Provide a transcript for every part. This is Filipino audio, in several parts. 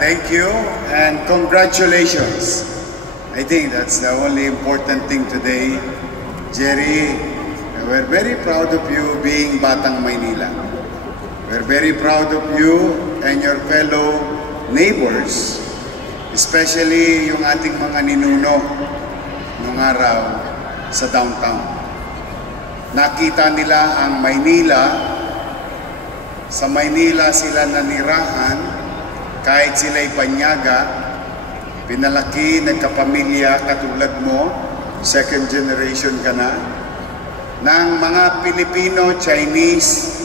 Thank you and congratulations. I think that's the only important thing today. Jerry, we're very proud of you being Batang Maynila. We're very proud of you and your fellow neighbors, especially yung ating mga ninuno nung araw sa downtown. Nakita nila ang Maynila, sa Maynila sila nanirahan, kahit sila'y panyaga, pinalaki, nagkapamilya katulad mo, second generation ka na, ng mga Pilipino, Chinese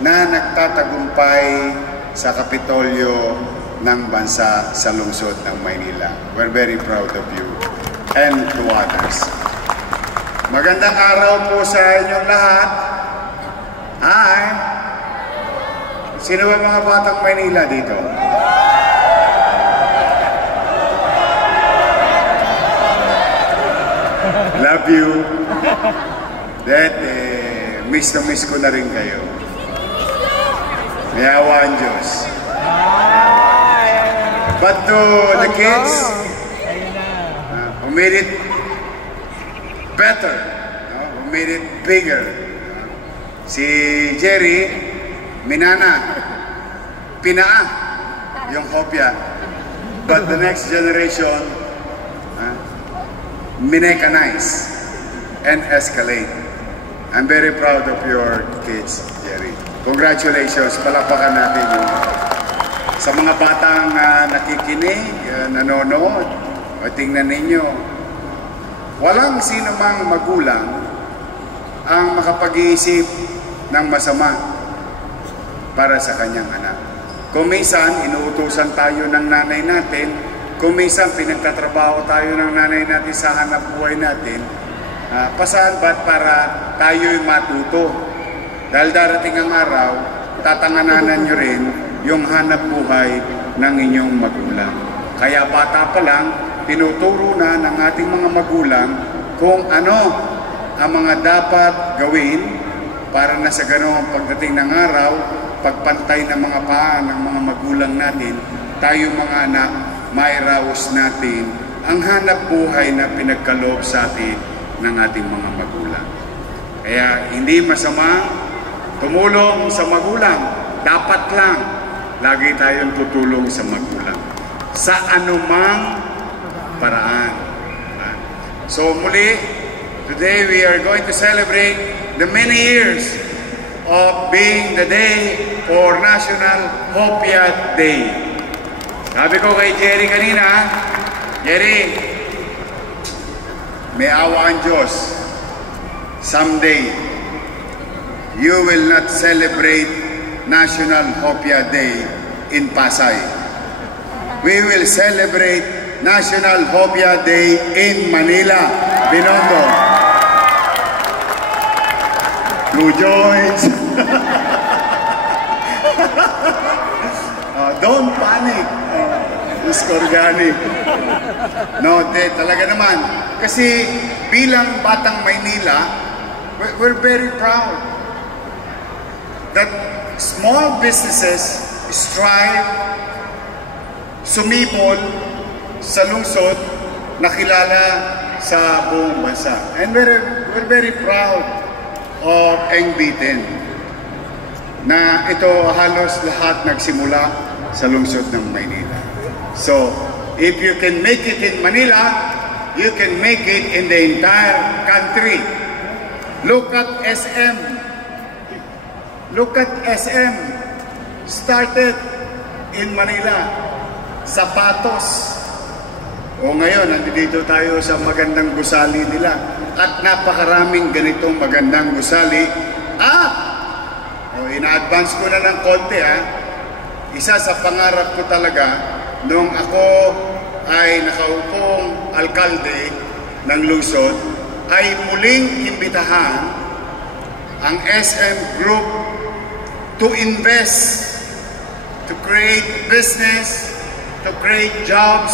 na nagtatagumpay sa Kapitolyo ng bansa sa lungsod ng Maynila. We're very proud of you and to others. Magandang araw po sa inyong lahat. Hi! Sino ba mga Batang Maynila dito? Love you. That, miss na miss ko na rin kayo. May awa ang Diyos. But to the kids, who made it better, who made it bigger, si Jerry, minana, pinaa, yung hopya. But the next generation, minecanize and escalate. I'm very proud of your kids, Jerry. Congratulations, palakpakan natin yung sa mga batang nakikinig, nanonood, o tingnan ninyo. Walang sino mang magulang ang makapag-iisip ng masama para sa kanyang anak. Kung minsan, inuutusan tayo ng nanay natin, kung minsan, pinagtatrabaho tayo ng nanay natin sa hanap buhay natin, pasaan ba't para tayo'y matuto? Dahil darating ang araw, tatangananan nyo rin yung hanap buhay ng inyong magulang. Kaya bata pa lang, tinuturo na ng ating mga magulang kung ano ang mga dapat gawin para na sa ganoong pagdating ng araw, pagpantay ng mga paa ng mga magulang natin, tayo mga anak, mairaos natin ang hanap buhay na pinagkaloob sa atin ng ating mga magulang. Kaya hindi masama tumulong sa magulang. Dapat lang lagi tayong tutulong sa magulang sa anumang paraan. So muli, today we are going to celebrate the many years of being the day for National Hopya Day. Sabi ko kay Jerry kanina, Jerry, may awa ang Diyos. Someday, you will not celebrate National Hopya Day in Pasay. We will celebrate National Hopya Day in Manila, Binondo. Blue joints. Don't panic. Organic. No, talaga naman. Kasi bilang Batang Maynila, we're very proud that small businesses strive, sumibol sa lungsod na kilala sa buong bansa. And we're very proud of Engbitin na ito halos lahat nagsimula sa lungsod ng Maynila. So, if you can make it in Manila, you can make it in the entire country. Look at SM. Look at SM. Started in Manila. Sapatos. O ngayon, nandito tayo sa magandang gusali nila. At napakaraming ganitong magandang gusali. Ina-advance ko na ng konti Isa sa pangarap ko talaga, nung ako ay nakaupong alkalde ng lungsod, ay muling imbitahan ang SM Group to invest, to create business, to create jobs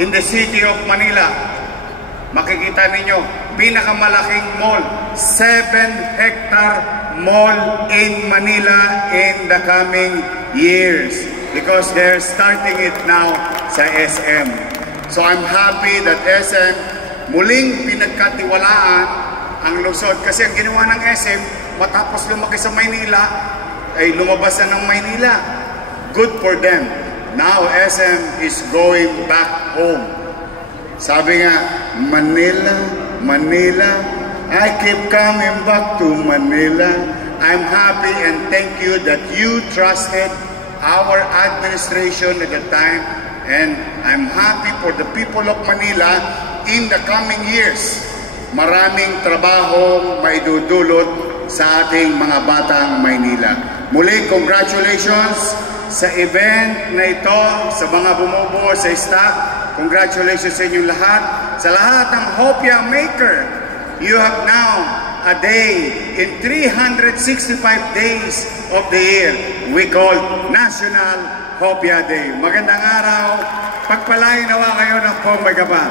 in the city of Manila. Makikita ninyo, pinakamalaking mall, 7-hectare mall in Manila in the coming years. because they're starting it now sa SM. So I'm happy that SM muling pinagkatiwalaan ang lungsod. Kasi ang ginawa ng SM, matapos lumaki sa Maynila, ay lumabas na ng Maynila. Good for them. Now SM is going back home. Sabi nga, Manila, Manila, I keep coming back to Manila. I'm happy and thank you that you trusted our administration at the time, and I'm happy for the people of Manila in the coming years. Maraming trabahong maidudulot sa ating mga batang Maynila. Muli, congratulations sa event na ito, sa mga bumubuo sa staff. Congratulations sa inyong lahat. Sa lahat ng Hopia Maker, you have now a day in 365 days of the year we call National Hopia Day. Magandang araw. Pagpalain nawa kayo ng Pong Magaba.